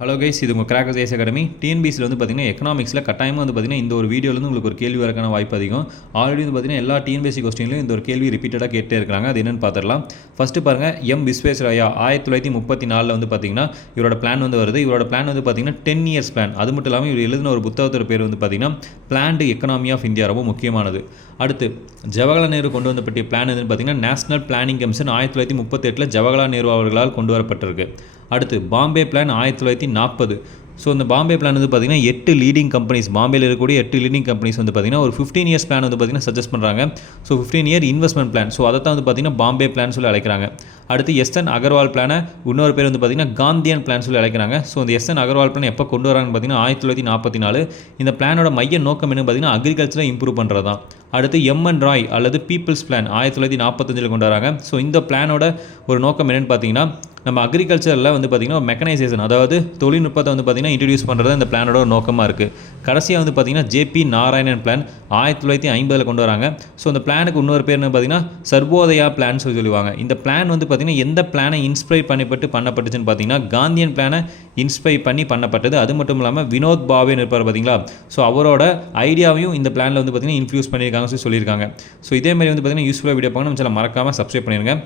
Hello guys, இது உங்கள் crackers ice academy. டிஎன்பிசியில் வந்து பார்த்தீங்கன்னா எக்கனாமிக்ஸில் கட்டாயமாக வந்து பார்த்தீங்கன்னா இந்த ஒரு வீடியோலேருந்து உங்களுக்கு ஒரு கேள்வி வரக்கான வாய்ப்பு அதிகம். ஆல்ரெடி வந்து பார்த்தீங்கன்னா எல்லா டிஎன்பிசி கொஸ்டின்லையும் இந்த ஒரு கேள்வி ரிப்பீட்டடாக கேட்டே இருக்காங்க. அது என்னென்னு பார்த்துடலாம். ஃபஸ்ட்டு பாருங்கள், எம் விஸ்வேஸ்வரய்யா 1934 வந்து பார்த்தீங்கன்னா இவரோட பிளான் வந்து வருது. இவரோட பிளான் வந்து பார்த்தீங்கன்னா 10 இயர்ஸ் பிளான். அது மட்டும் இல்லாமல் இவர் எழுதின ஒரு புத்தகத்தோட பேர் வந்து பார்த்தீங்கன்னா பிளான்டு எக்கனாமி ஆஃப் இந்தியா, ரொம்ப முக்கியமானது. அடுத்து ஜவஹர்லால் நேரு கொண்டு வந்த பற்றிய பிளான் எதுன்னு பார்த்தீங்கன்னா national planning commission 1938 Jawaharlal Nehru அவர்களால் கொண்டு வரப்பட்டிருக்கு. அடுத்து பாம்பே பிளான் 1940. ஸோ இந்த பாம்பே பிளான் வந்து பார்த்திங்கன்னா 8 லீடிங் கம்பெனிஸ், பாம்பேயில் இருக்கக்கூடிய 8 லீடிங் கம்பெனிஸ் வந்து பார்த்திங்கன்னா ஒரு 15 இயர்ஸ் பிளான் வந்து பார்த்திங்கன்னா சஜஸ்ட் பண்ணுறாங்க. So 15 year investment plan. So அதை தான் வந்து பார்த்திங்கன்னா பாம்பே பிளான் சொல்லி அழைக்கிறாங்க. அடுத்து எஸ்என் அகர்வால் பிளானை இன்னொரு பேர் வந்து பார்த்திங்கன்னா காந்தியன் பிளான் சொல்லி அழைக்கிறாங்க. ஸோ இந்த எஸ்என் அகர்வால் பிளான் எப்போ கொண்டு வராங்கன்னு பார்த்திங்கன்னா 1944. இந்த பிளானோட மைய நோக்கம் என்னன்னு பார்த்திங்கன்னா அக்ரிகல்ச்சரை இம்ப்ரூவ் பண்ணுறது தான். அடுத்து எம்என் ராய் அல்லது பீப்புள்ஸ் பிளான் 1945 கொண்டு வராங்க. ஸோ இந்த பிளானோட ஒரு நோக்கம் என்னென்னு பார்த்தீங்கன்னா நம்ம அக்ரிகல்ச்சரில் வந்து பார்த்திங்கன்னா மெக்கனைசேஷன், அதாவது தொழில்நுட்பத்தை வந்து பார்த்திங்கன்னா இன்ட்ரடியூஸ் பண்ணுறது இந்த பிளானோட ஒரு நோக்கமாக இருக்குது. கடைசியாக வந்து பார்த்திங்கன்னா ஜேபி நாராயணன் பிளான் 1950 கொண்டு வராங்க. ஸோ இந்த பிளானுக்கு இன்னொரு பேர் என்ன பார்த்திங்கன்னா சர்வோதயா பிளான் சொல்லுவாங்க. இந்த பிளான் வந்து பார்த்திங்கன்னா எந்த பிளானை இன்ஸ்பைர் பண்ணப்பட்டுச்சுன்னு பார்த்திங்கன்னா காந்தியன் பிளானை இன்ஸ்பைர் பண்ணி பண்ணப்பட்டது. அது மட்டும் இல்லாமல் வினோத் பாவேன்னு இருப்பார் பார்த்திங்களா, ஸோ அவரோட ஐடியாவையும் இந்த பிளானில் வந்து பார்த்திங்கன்னா இன்ஃப்ளூஸ் பண்ணியிருக்காங்க சொல்லியிருக்காங்க. ஸோ இதே மாதிரி வந்து பார்த்திங்கன்னா யூஸ்ஃபுல்லாக வீடியோ பார்க்க நம்ம சேனலை மறக்காமல் சப்ஸ்கிரைப் பண்ணிடுங்க.